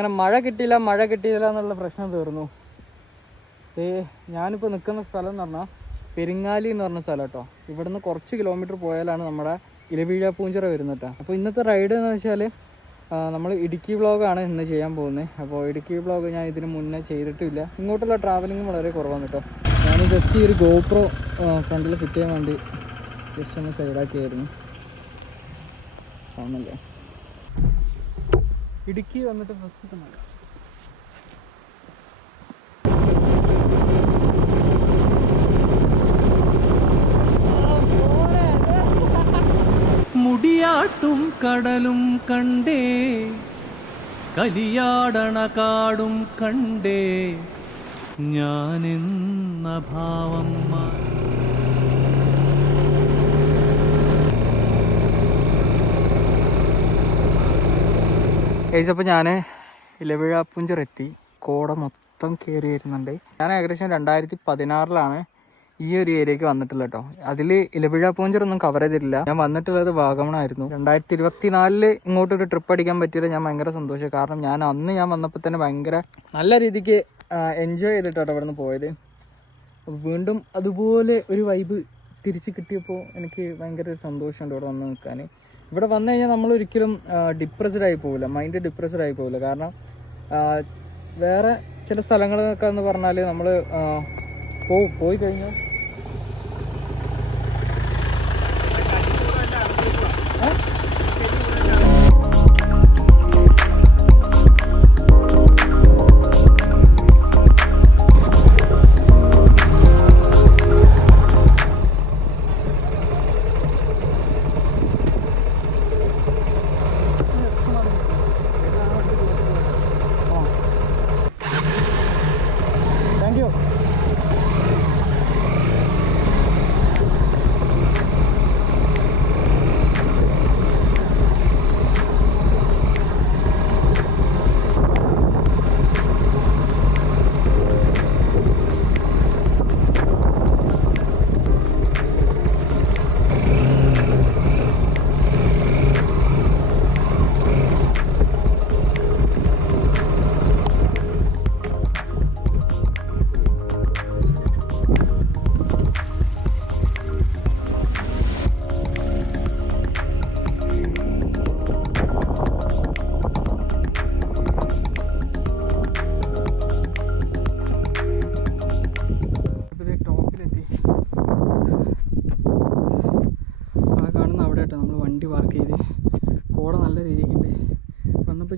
അങ്ങനെ മഴ കിട്ടിയില്ല മഴ കിട്ടിയില്ല എന്നുള്ള പ്രശ്നം തീർന്നു. ഏ ഞാനിപ്പോൾ നിൽക്കുന്ന സ്ഥലം എന്ന് പറഞ്ഞാൽ പെരിങ്ങാലി എന്ന് പറഞ്ഞ സ്ഥലം കേട്ടോ. ഇവിടുന്ന് കുറച്ച് കിലോമീറ്റർ പോയാലാണ് നമ്മുടെ ഇലവീഴ പൂഞ്ചിറ വരുന്നത് അപ്പോൾ ഇന്നത്തെ റൈഡ് എന്ന് വെച്ചാൽ നമ്മൾ ഇടുക്കി വ്ളോഗാണ് ഇന്ന് ചെയ്യാൻ പോകുന്നത് അപ്പോൾ ഇടുക്കി വ്ളോഗ് ഞാൻ ഇതിന് മുന്നേ ചെയ്തിട്ടില്ല. ഇങ്ങോട്ടുള്ള ട്രാവലിംഗ് വളരെ കുറവാണ് കേട്ടോ. ഞാൻ ജസ്റ്റ് ഈ ഒരു ഗോപ്രോ ഫ്രണ്ടിൽ ഫിറ്റ് ചെയ്യാൻ വേണ്ടി ജസ്റ്റ് ഒന്ന് സൈഡാക്കിയായിരുന്നു കാണുന്നില്ലേ ഇടുക്കി വന്നിട്ട് ഫസ്റ്റ് മഴ മുടിയാട്ടും കടലും കണ്ടേ കലിയാടണ കാടും കണ്ടേ ഞാനെന്ന ഭാവം മാ- ഏച്ചപ്പോൾ ഞാൻ ഇലവിഴ എത്തി കോട മൊത്തം കയറി വരുന്നുണ്ട്. ഞാൻ ഏകദേശം രണ്ടായിരത്തി പതിനാറിലാണ് ഈ ഒരു ഏരിയക്ക് വന്നിട്ടുള്ളത് കേട്ടോ. അതിൽ ഇലവിഴ ഒന്നും കവർ ചെയ്തിട്ടില്ല. ഞാൻ വന്നിട്ടുള്ളത് വാഗമണായിരുന്നു. രണ്ടായിരത്തി ഇരുപത്തിനാലിൽ ഇങ്ങോട്ടൊരു ട്രിപ്പ് അടിക്കാൻ പറ്റിയത് ഞാൻ ഭയങ്കര സന്തോഷം കാരണം ഞാൻ അന്ന് ഞാൻ വന്നപ്പോൾ തന്നെ ഭയങ്കര നല്ല രീതിക്ക് എൻജോയ് ചെയ്തിട്ടാണ് അവിടെ നിന്ന് പോയത് വീണ്ടും അതുപോലെ ഒരു വൈബ് തിരിച്ച് കിട്ടിയപ്പോൾ എനിക്ക് ഭയങ്കര ഒരു സന്തോഷമുണ്ട് ഇവിടെ വന്ന് നിൽക്കാൻ ഇവിടെ വന്നു കഴിഞ്ഞാൽ നമ്മൾ ഒരിക്കലും ഡിപ്രസ്ഡ് ആയി പോവില്ല. മൈൻഡ് ഡിപ്രസ്ഡ് ആയി പോവില്ല. കാരണം വേറെ ചില സ്ഥലങ്ങളൊക്കെ എന്ന് പറഞ്ഞാൽ നമ്മൾ പോവും. പോയി കഴിഞ്ഞാൽ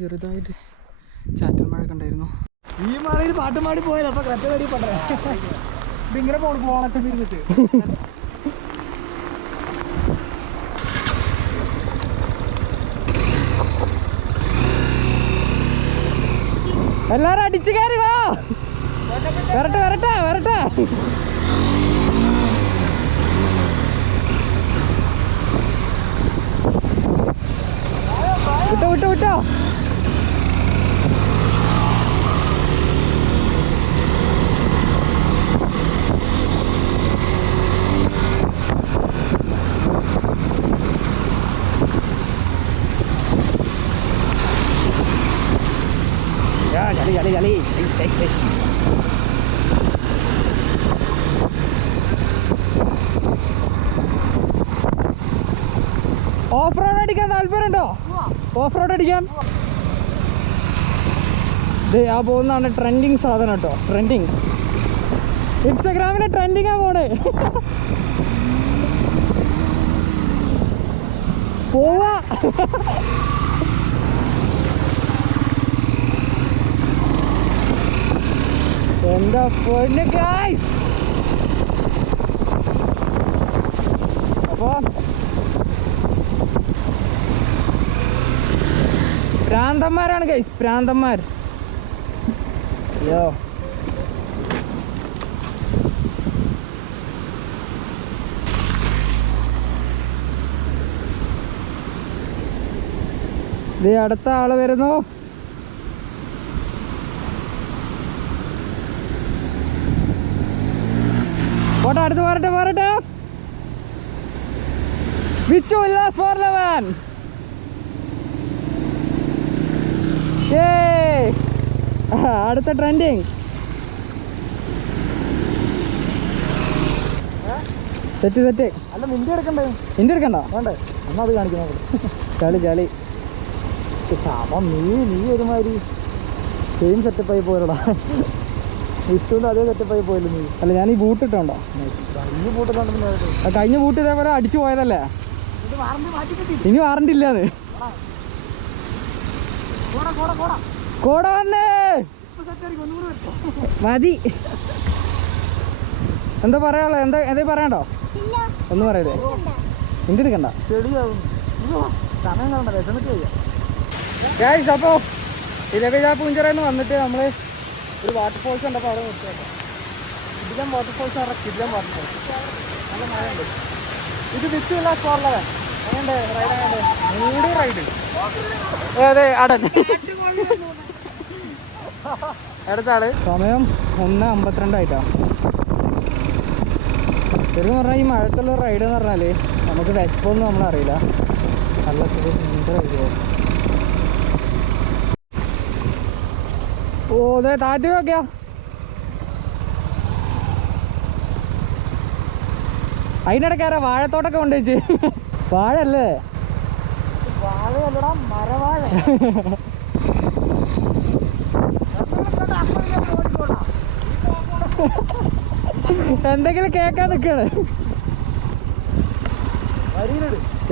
ചെറുതായിട്ട് ചാറ്റൽ മഴ ഉണ്ടായിരുന്നു. ഈ മഴയിൽ പാട്ട് പാടി പോയാലോ? അപ്പൊ കറക്റ്റ് കടി പണ്ടേ ഇതിങ്ങനെ പോണു പോണത്തെ ഇരുന്നിട്ട്. എല്ലാരും അടിച്ചു കയറി വാ. വരട്ടെ വരട്ടെ വരട്ടെ. വിട്ടോ വിട്ടോ വിട്ടോ ചളി ചളി ചളി ഓഫ് റോഡ് അടിക്കാൻ താല്പര്യമുണ്ടോ? ഓഫ് റോഡ് അടിക്കാൻ ആ പോകുന്നതാണ് ട്രെൻഡിങ് സാധനം കേട്ടോ. ട്രെൻഡിങ് ഇൻസ്റ്റാഗ്രാമിലെ ട്രെൻഡിങ് ആ പോണേ. പോവാ. എന്താ പൊന്നു ഗായ്സ് അപ്പോ പ്രാന്തന്മാരാണ് ഗൈസ് പ്രാന്തന്മാർ അയ്യോ ദേ അടുത്ത ആൾ വരുന്നു. പോട്ടെ അടുത്ത് പോരട്ടെ പോരട്ടെ വിച്ചു ഉല്ലാസ് ഫോർ ലെവൻ. അടുത്ത ട്രെൻഡിങ് തെറ്റ് തെറ്റ്. അല്ല നിന്റെ എടുക്കണ്ടേ? നിന്റെ എടുക്കണ്ട? വേണ്ടേ? എന്നാ അത് കാണിക്കണം ചളി ചളി. ചാപം നീ നീ ഒരുമാതിരി സെയിം സെറ്റപ്പായി പോരടാ വിഷ്ണുവിന്റെ അതേ സെറ്റപ്പായി പോയല്ലോ നീ. അല്ല ഞാൻ ഈ ബൂട്ട് ഇട്ടുണ്ടോ? കഴിഞ്ഞ ബൂട്ട് ആ കഴിഞ്ഞ ബൂട്ട് ഇതേപോലെ അടിച്ചു പോയതല്ലേ? ഇനി വാറണ്ടി ഇല്ലാന്ന് കോട കോട കോട കോട വന്നേ ഇപ്പൊ സെറ്റായിരിക്കും ഒന്നുകൂടി വെച്ചോ മതി. എന്താ പറയാനുള്ളത്? എന്താ എന്തേ പറയണ്ടോ ഒന്നും പറയല്ലേ എന്റെ എടുക്കണ്ട. ഗൈസ് അപ്പോൾ ഇലവിഴ പൂഞ്ചിറന്ന് വന്നിട്ട് നമ്മൾ ഒരു വാട്ടർഫോൾസ് കണ്ടപ്പോൾ അവിടെ നിർത്തിയത് വാട്ടർ വാട്ടർഫോൾസ് പറഞ്ഞാൽ വാട്ടർ വാട്ടർഫോൾസ് നല്ല മഴയുണ്ട്. ഇത് വിറ്റുള്ള സ്കോറിലവൻ എങ്ങനെയുണ്ട്? റൈഡ് അങ്ങനെ മൂടി റൈഡ് അതെ അടൻ സമയം ഒന്ന് അമ്പത്തിരണ്ടായിട്ടാ ശരിക്കും പറഞ്ഞാൽ ഈ മഴത്തുള്ള റൈഡ് എന്ന് പറഞ്ഞാൽ നമുക്ക് വിശപ്പൊന്നും നമ്മളറിയില്ല നല്ല റൈഡ് ഓ അതെ താറ്റി നോക്കിയാ. അതിനിടയ്ക്കാരാ വാഴത്തോട്ടൊക്കെ കൊണ്ടുവച്ച്? വാഴ അല്ലേ വാഴയല്ലടാ മരവാഴ. എന്തെങ്കിലും കേക്കാൻ നിക്കാണ്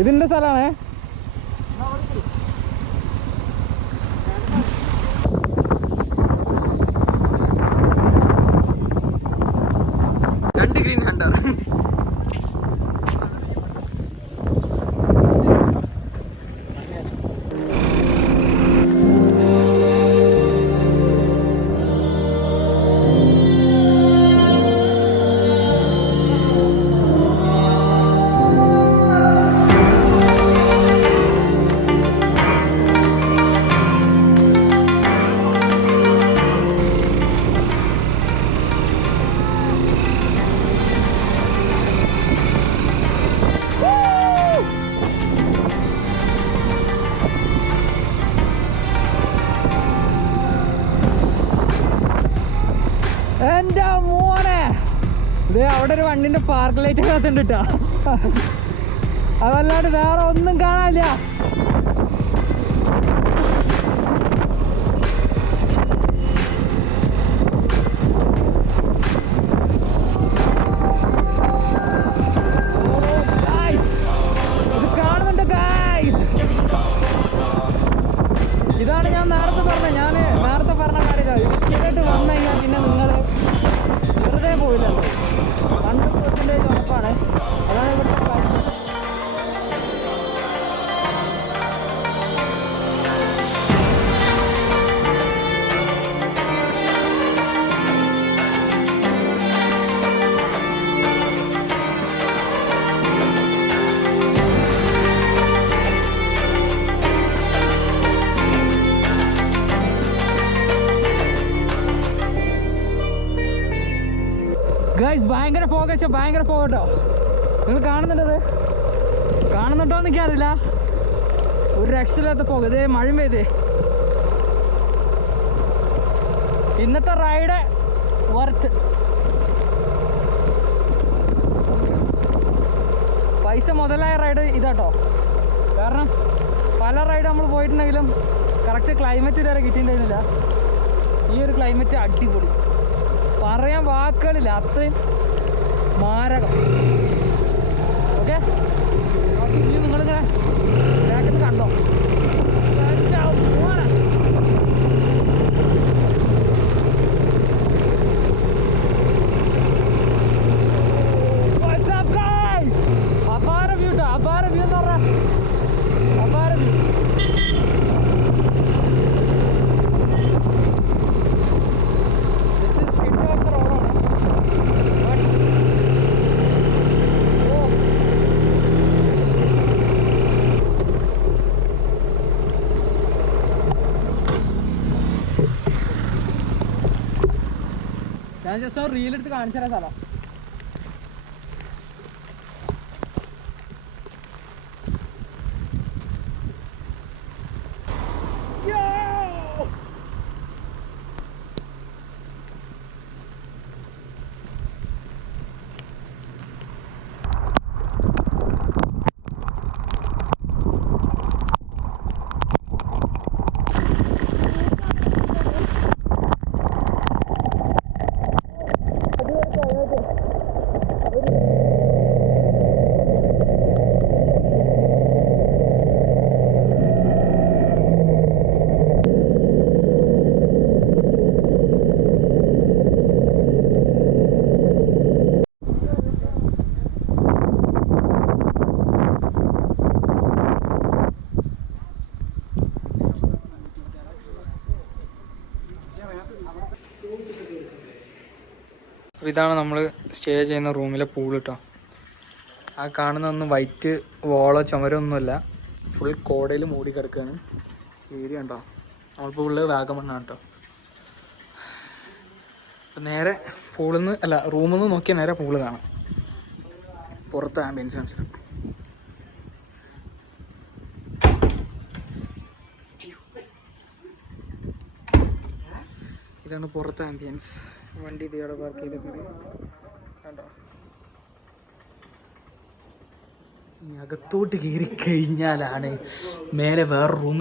ഇതിന്റെ സ്ഥലമാണേ. വണ്ടിന്റെ പാർക്ക് ലൈറ്റ് കത്തുണ്ട് കേട്ടോ അതല്ലാണ്ട് വേറെ ഒന്നും കാണാനില്ല. ഭയങ്കര വെച്ചാൽ ഭയങ്കര പോകട്ടോ നിങ്ങൾ കാണുന്നുണ്ടത്? കാണുന്നുണ്ടോ എനിക്കറിയില്ല. ഒരു രക്ഷയില്ലാത്ത പോക ഇതേ മഴയും പെയ്തേ. ഇന്നത്തെ റൈഡ് വർത്ത് പൈസ മുതലായ റൈഡ് ഇതാട്ടോ. കാരണം പല റൈഡ് നമ്മൾ പോയിട്ടുണ്ടെങ്കിലും കറക്റ്റ് ക്ലൈമറ്റ് ഇതുവരെ കിട്ടിയിട്ടുണ്ടായിരുന്നില്ല. ഈ ഒരു ക്ലൈമറ്റ് അടിപൊളി. പറയാൻ വാക്കുകളില്ല. അത്രയും മാരകം ഓക്കെ നിങ്ങളിങ്ങനെ ബാക്കിൽ കണ്ടോ എന്റെ മോനെ. What's up, guys? അപാര വ്യൂ ട്ടോ അപാര വ്യൂ എന്ന് പറഞ്ഞാൽ അപാര view This is Skid Row the road ആണ്. But oh. ഞാൻ ജസ്റ്റ് റീൽ എടുത്ത് കാണിച്ചു തരാം സ്ഥലം അപ്പോൾ ഇതാണ് നമ്മൾ സ്റ്റേ ചെയ്യുന്ന റൂമിലെ പൂൾ കേട്ടോ ആ കാണുന്ന ഒന്നും വൈറ്റ് വോളോ ചുമരൊന്നുമില്ല. ഫുൾ കോടയിൽ മൂടി കിടക്കുകയാണ് ഏരിയ ഉണ്ടോ? നമ്മളിപ്പോൾ ഉള്ളത് വാഗമണ്ണാണ് കേട്ടോ നേരെ പൂളിൽ നിന്ന് അല്ല റൂമിൽ നിന്ന് നോക്കിയാൽ നേരെ പൂൾ കാണാം. പുറത്ത് ആംബിയൻസ് കാണിച്ചിട്ട്. ഇതാണ് പുറത്തെ ആംബിയൻസ് വണ്ടി ഇതേടെ പാർക്ക് ചെയ്തിട്ടുണ്ട് കണ്ടോ? അകത്തോട്ട് കയറി കഴിഞ്ഞാലാണ് മേലെ വേറെ റൂം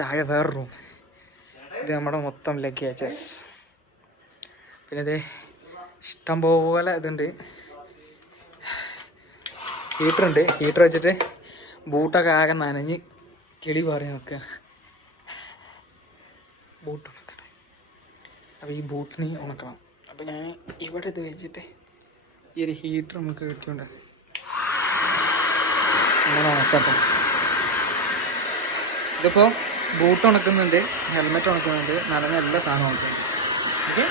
താഴെ വേറെ റൂം ഇത് നമ്മുടെ മൊത്തം ലഗേജസ് പിന്നെ ഇത് ഇഷ്ടം പോലെ ഇതുണ്ട്. ഹീറ്റർ ഉണ്ട്. ഹീറ്റർ വെച്ചിട്ട് ബൂട്ടൊക്കെ ആകെ നനഞ്ഞ് കിളി പറഞ്ഞു നോക്കുക ബൂട്ട് അപ്പോൾ ഈ ബൂട്ടിന് ഉണക്കണം. അപ്പോൾ ഞാൻ ഇവിടെ ഇത് വെച്ചിട്ട് ഈ ഒരു ഹീറ്റർ നമുക്ക് കിട്ടിയോണ്ട് അങ്ങനെ ഉണക്കാം ഇതിപ്പോൾ ബൂട്ട് ഉണക്കുന്നുണ്ട് ഹെൽമെറ്റ് ഉണക്കുന്നുണ്ട് നടന്ന എല്ലാ സാധനവും ഉണക്കുന്നുണ്ട് ഓക്കെ?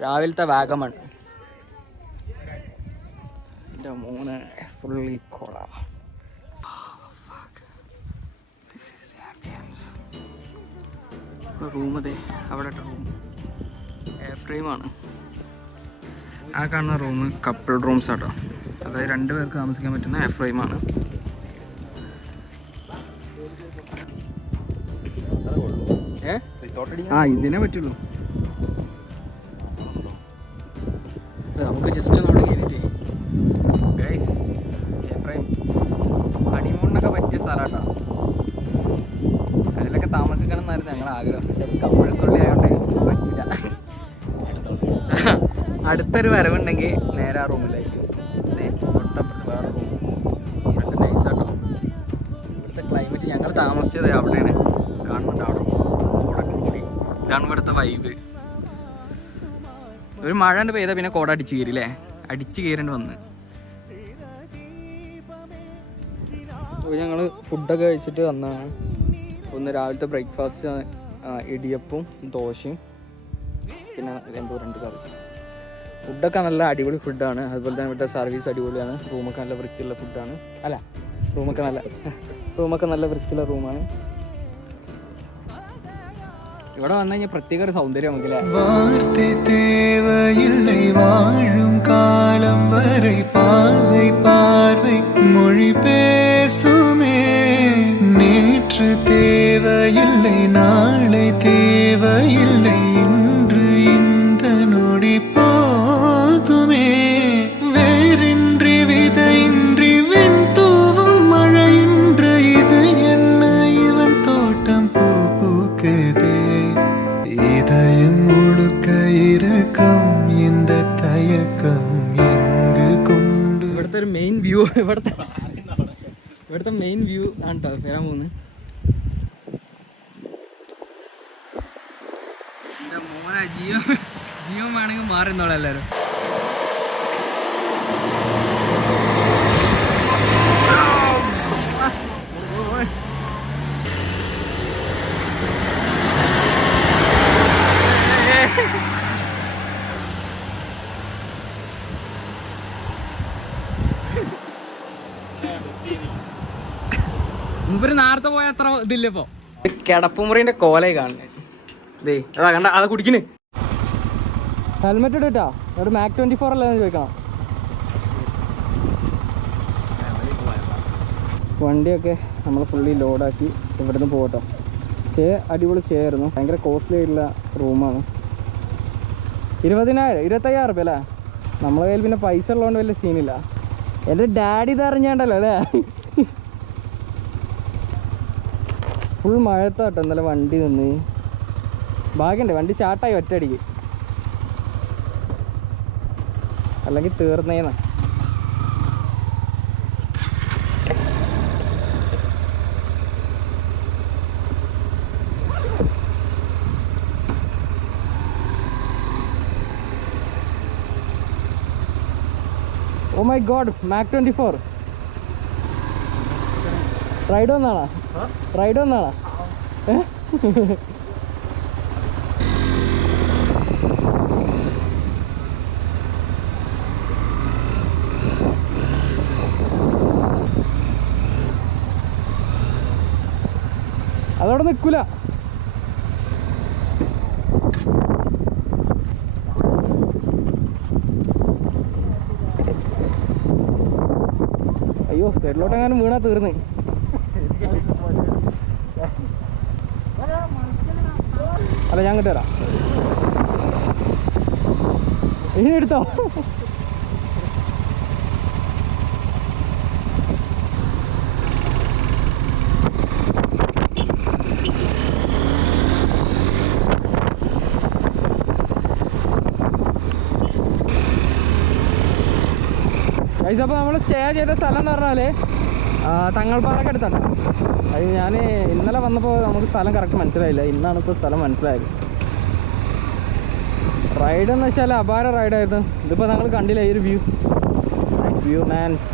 രാവിലത്തെ വാഗമൺ. എന്റെ മൂന്ന് ഫുള്ളി കോള. റൂം അവിടെ റൂം എയർ ഫ്രെയിമാണ് ആ കാണുന്ന റൂം കപ്പിൾ റൂംസ് ആട്ടോ. അതായത് രണ്ട് പേർക്ക് താമസിക്കാൻ പറ്റുന്ന എയർ ഫ്രെയിമാണ് ആ ഇതിനെ പറ്റുള്ളൂ. നമുക്ക് ജസ്റ്റ് ഒന്ന് അവിടെ കയറിയിട്ടേ ഗൈസ് എഫ്രൈം ഹണിമൂണിനൊക്കെ പറ്റിയ അതിലൊക്കെ താമസിക്കണം എന്നായിരുന്നു ഞങ്ങളുടെ ആഗ്രഹം. കപ്പിൾസ് ഉള്ളി ആയതുകൊണ്ട് പറ്റില്ല. അടുത്തൊരു വരവുണ്ടെങ്കിൽ നേരെ ആ റൂമിലേക്ക് തൊട്ടപ്പുറത്ത് വേറെ റൂം. നല്ല നൈസാട്ടോ ഇവിടുത്തെ ക്ലൈമറ്റ് ഞങ്ങൾ താമസിച്ചത് അവിടെയാണ്. കാണുന്നുണ്ട് അവിടെ കൂടൊക്കെ കൂടി ഇതാണ് ഇവിടുത്തെ വൈബ് ഒരു മഴ കണ്ട് പെയ്താൽ പിന്നെ കോട അടിച്ച് കയറി അല്ലേ അടിച്ച് കയറേണ്ടി വന്ന്. ഞങ്ങൾ ഫുഡൊക്കെ കഴിച്ചിട്ട് വന്നതാണ്. ഒന്ന് രാവിലത്തെ ബ്രേക്ക്ഫാസ്റ്റ് ഇടിയപ്പും ദോശയും പിന്നെ എന്തോ രണ്ട് കറി. ഫുഡൊക്കെ നല്ല അടിപൊളി ഫുഡാണ് അതുപോലെ തന്നെ ഇവിടുത്തെ സർവീസ് അടിപൊളിയാണ്. റൂമൊക്കെ നല്ല വൃത്തിയുള്ള ഫുഡാണ് അല്ല റൂമൊക്കെ നല്ല റൂമൊക്കെ നല്ല വൃത്തിയുള്ള റൂമാണ് ഇവിടെ വന്നു കഴിഞ്ഞാൽ പ്രത്യേക ഒരു സൗന്ദര്യം വാഴും കാലം വരെ പാർവൈ പാർവൈ മൊഴി പേസു மாற்று தேவையில்லை நான் ജിയോ വേണമെങ്കിൽ മാറി നിന്നോളാം എല്ലാവരും. മൂപ്പര് നേരത്തെ പോയ അത്ര ഇതില്ല ഇപ്പൊ. കിടപ്പുമുറിന്റെ കോലയി കാണുന്നത് ദേ അതാ കണ്ട അത് കുടിക്കണ് ഹെൽമെറ്റ് ഇട്ടിട്ടാ? ഒരു മാക് ട്വന്റി ഫോർ അല്ലേ എന്ന് ചോദിക്കണം. വണ്ടിയൊക്കെ നമ്മൾ ഫുള്ളി ലോഡാക്കി ഇവിടുന്ന് പോകട്ടോ സ്റ്റേ അടിപൊളി സ്റ്റേ ആയിരുന്നു. ഭയങ്കര കോസ്റ്റ്ലി ആയിട്ടുള്ള റൂമാണ് ഇരുപതിനായിരം ഇരുപത്തയ്യായിരം റുപ്യ അല്ലേ? നമ്മളെ കയ്യിൽ പിന്നെ പൈസ ഉള്ളതുകൊണ്ട് വലിയ സീനില്ല എന്റെ ഡാഡി ഇത് അറിഞ്ഞാണ്ടല്ലോ അല്ലേ? ഫുൾ മഴത്താട്ടോ ഇന്നലെ വണ്ടി നിന്ന്. ഭാഗ്യണ്ടേ വണ്ടി സ്റ്റാർട്ടായി ഒറ്റയടിക്ക്. അല്ലെങ്കിൽ തീർന്നേന്ന്. ഓ my god Mac twenty four ride വന്നാണോ? റൈഡ് വന്നാണോ അതവിടെ നിൽക്കൂല. അയ്യോ സൈഡിലോട്ട് എങ്ങാനും വീണാ തീർന്ന്. അല്ല ഞാൻ കിട്ടുതരാം ഇനി എടുത്തോ? ഗൈസ് അപ്പോൾ നമ്മൾ സ്റ്റേ ചെയ്ത സ്ഥലം എന്ന് പറഞ്ഞാൽ തങ്ങൾപ്പാറൊക്കെ അടുത്താണ്. അത് ഞാൻ ഇന്നലെ വന്നപ്പോൾ നമുക്ക് സ്ഥലം കറക്റ്റ് മനസ്സിലായില്ല. ഇന്നാണ് ഇപ്പോൾ സ്ഥലം മനസ്സിലായത്. റൈഡ് എന്ന് വെച്ചാൽ അപാര റൈഡായിരുന്നു ഇതിപ്പോൾ ഞങ്ങൾ കണ്ടില്ല ഈ ഒരു വ്യൂ വ്യൂ മാൻസ്